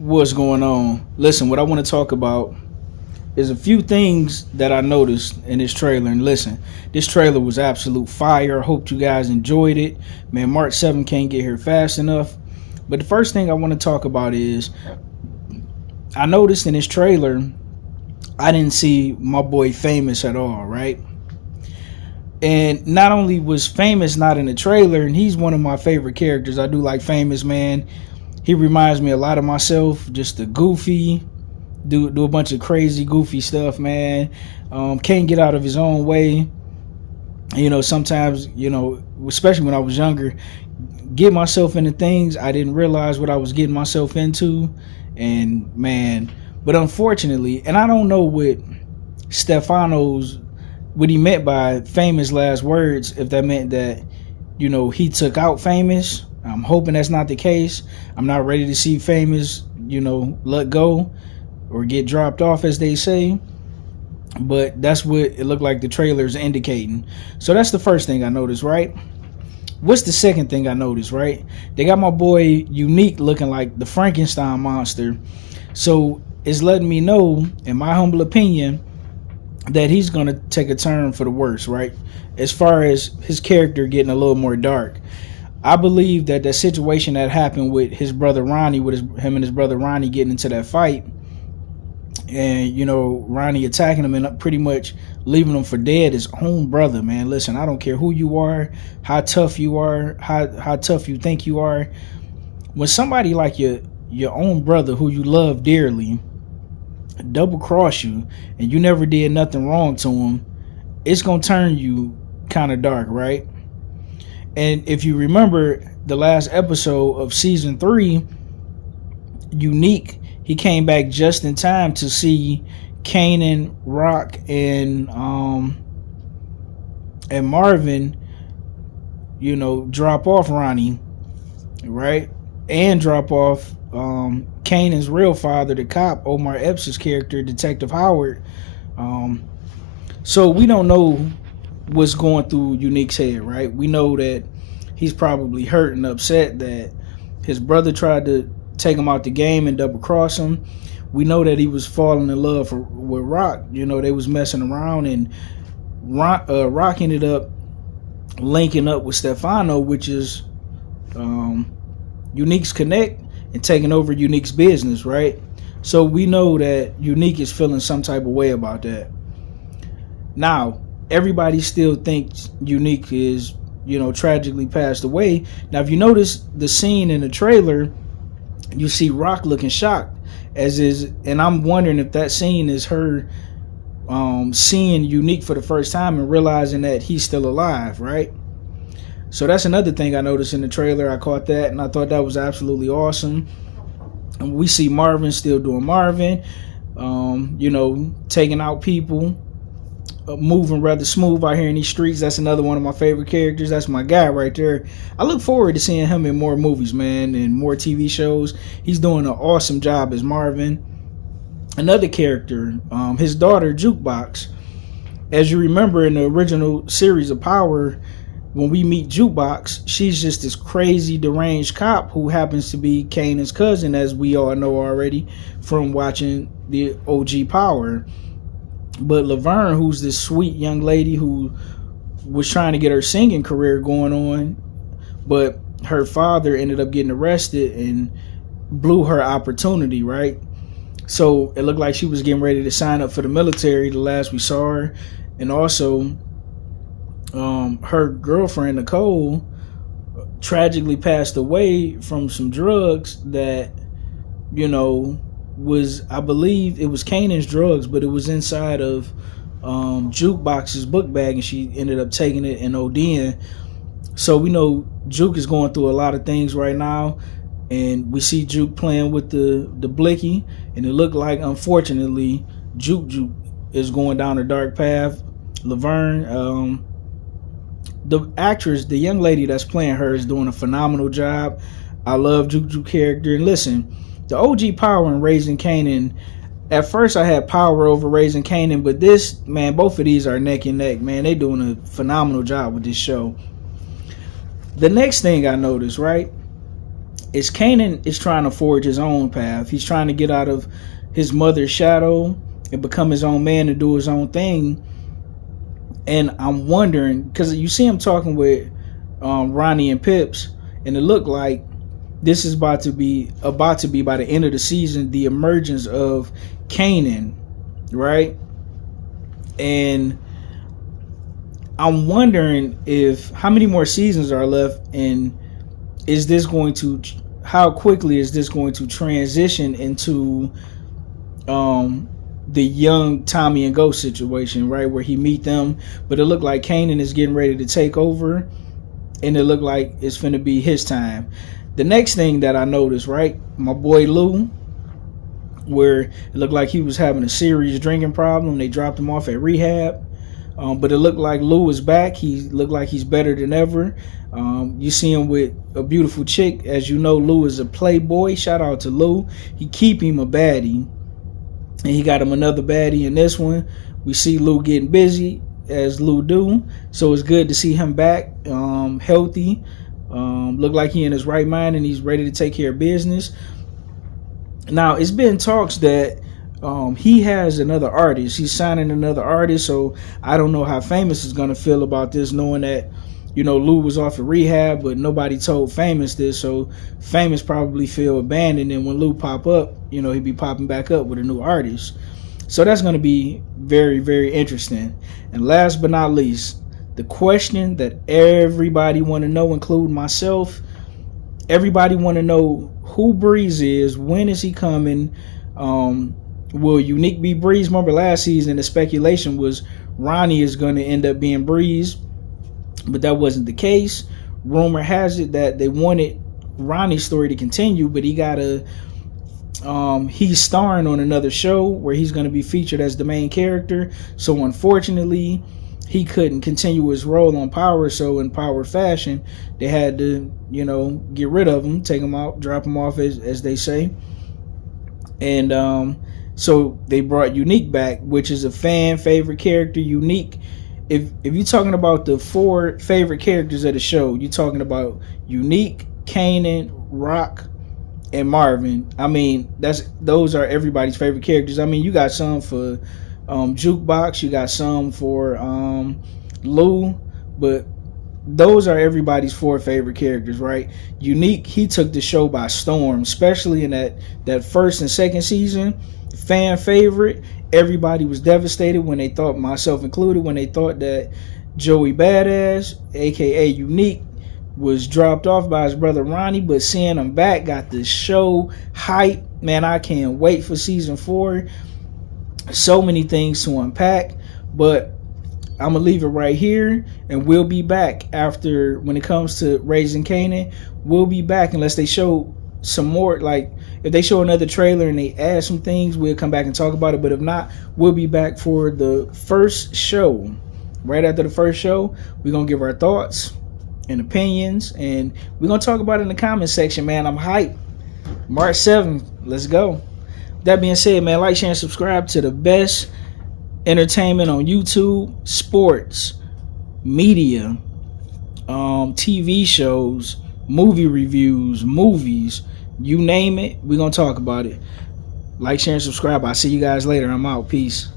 What's going on? Listen, what I want to talk about is a few things that I noticed in this trailer. And listen, this trailer was absolute fire. I hope you guys enjoyed it. Man, March 7th can't get here fast enough. But the first thing I want to talk about is I noticed in this trailer, I didn't see my boy Famous at all, right? And not only was Famous not in the trailer, and he's one of my favorite characters. I do like Famous, man. He reminds me a lot of myself, just a goofy, do a bunch of crazy, goofy stuff, man. Can't get out of his own way. Sometimes, especially when I was younger, get myself into things I didn't realize what I was getting myself into. And, man, but unfortunately, and I don't know what what he meant by Famous last words, if that meant that, he took out Famous. I'm hoping that's not the case. I'm not ready to see Famous, let go or get dropped off, as they say. But that's what it looked like the trailer is indicating. So that's the first thing I noticed, right? What's the second thing I noticed, right? They got my boy Unique looking like the Frankenstein monster. So it's letting me know, in my humble opinion, that he's going to take a turn for the worse, right? As far as his character getting a little more dark. I believe that the situation that happened with his brother Ronnie, him and his brother Ronnie getting into that fight, and Ronnie attacking him and pretty much leaving him for dead, his own brother, man. Listen, I don't care who you are, how tough you are, how tough you think you are. When somebody like your own brother, who you love dearly, double cross you, and you never did nothing wrong to him, it's gonna turn you kind of dark, right? And if you remember the last episode of season 3, Unique, he came back just in time to see Kanan, Rock, and Marvin, drop off Ronnie, right? And drop off Kanan's real father, the cop, Omar Epps' character, Detective Howard. So we don't know what's going through Unique's head, right? We know that he's probably hurt and upset that his brother tried to take him out the game and double cross him. We know that he was falling in love with Rock. They was messing around, and Rock ended up linking up with Stefano, which is Unique's connect, and taking over Unique's business, right? So we know that Unique is feeling some type of way about that. Now, everybody still thinks Unique is, tragically passed away. Now, if you notice the scene in the trailer, you see Rock looking shocked, and I'm wondering if that scene is her seeing Unique for the first time and realizing that he's still alive, right? So that's another thing I noticed in the trailer. I caught that, and I thought that was absolutely awesome. And we see Marvin still doing Marvin, taking out people, moving rather smooth out here in these streets. That's another one of my favorite characters. That's my guy right there. I look forward to seeing him in more movies, man, and more TV shows. He's doing an awesome job as Marvin. Another character, his daughter, Jukebox. As you remember in the original series of Power, when we meet Jukebox, she's just this crazy, deranged cop who happens to be Kanan's cousin, as we all know already from watching the OG Power. But Laverne, who's this sweet young lady who was trying to get her singing career going on, but her father ended up getting arrested and blew her opportunity, right? So it looked like she was getting ready to sign up for the military the last we saw her. And also, her girlfriend, Nicole, tragically passed away from some drugs that, was, I believe it was Kanan's drugs, but it was inside of Jukebox's book bag, and she ended up taking it and ODing. So we know Juke is going through a lot of things right now, and we see Juke playing with the blicky, and it looked like, unfortunately, Juke is going down a dark path. Laverne, the actress, the young lady that's playing her, is doing a phenomenal job. I love Juke character. And listen, the OG Power and Raising Kanan, at first I had Power over Raising Kanan, but this, man, both of these are neck and neck, man. They doing a phenomenal job with this show. The next thing I noticed, right, is Kanan is trying to forge his own path. He's trying to get out of his mother's shadow and become his own man and do his own thing. And I'm wondering, because you see him talking with Ronnie and Pips, and it looked like this is about to be by the end of the season the emergence of Kanan, right? And I'm wondering if how many more seasons are left, and how quickly is this going to transition into the young Tommy and Ghost situation, right, where he meet them, but it looked like Kanan is getting ready to take over, and it looked like it's finna be his time. The next thing that I noticed, right, my boy Lou, where it looked like he was having a serious drinking problem. They dropped him off at rehab, but it looked like Lou is back. He looked like he's better than ever. You see him with a beautiful chick. As you know, Lou is a playboy. Shout out to Lou. He keep him a baddie, and he got him another baddie in this one. We see Lou getting busy, as Lou do. So it's good to see him back, healthy. Look like he in his right mind and he's ready to take care of business. Now, it's been talks that he has another artist. He's signing another artist, so I don't know how Famous is going to feel about this, knowing that, you know, Lou was off of rehab, but nobody told Famous this, so Famous probably feel abandoned, and when Lou pop up, you know, he'd be popping back up with a new artist. So that's going to be very, very interesting. And last but not least, the question that everybody want to know, including myself, everybody want to know who Breeze is, when is he coming, will Unique be Breeze? Remember last season the speculation was Ronnie is going to end up being Breeze, but that wasn't the case. Rumor has it that they wanted Ronnie's story to continue, but he's starring on another show where he's going to be featured as the main character. So unfortunately, he couldn't continue his role on Power. So in Power fashion, they had to, you know, get rid of him, take him out, drop him off, as they say. And so they brought Unique back, which is a fan favorite character. Unique, if you're talking about the 4 favorite characters of the show, you're talking about Unique, Kanan, Rock, and Marvin. I mean, those are everybody's favorite characters. I mean, you got some for Jukebox, you got some for Lou, but those are everybody's 4 favorite characters, right? Unique, he took the show by storm, especially in that first and second season. Fan favorite. Everybody was devastated when they thought, myself included, when they thought that Joey Badass, aka Unique, was dropped off by his brother Ronnie, but seeing him back got the show hype. Man, I can't wait for season 4. So many things to unpack, but I'm gonna leave it right here, and we'll be back after. When it comes to Raising Kanan, we'll be back unless they show some more. Like, if they show another trailer and they add some things, we'll come back and talk about it. But if not, we'll be back for the first show. Right after the first show, we're gonna give our thoughts and opinions, and we're gonna talk about it in the comment section. Man, I'm hyped. March 7th, let's go. That being said, man, like, share, and subscribe to the best entertainment on YouTube, sports, media, TV shows, movie reviews, movies, you name it, we're going to talk about it. Like, share, and subscribe. I'll see you guys later. I'm out. Peace.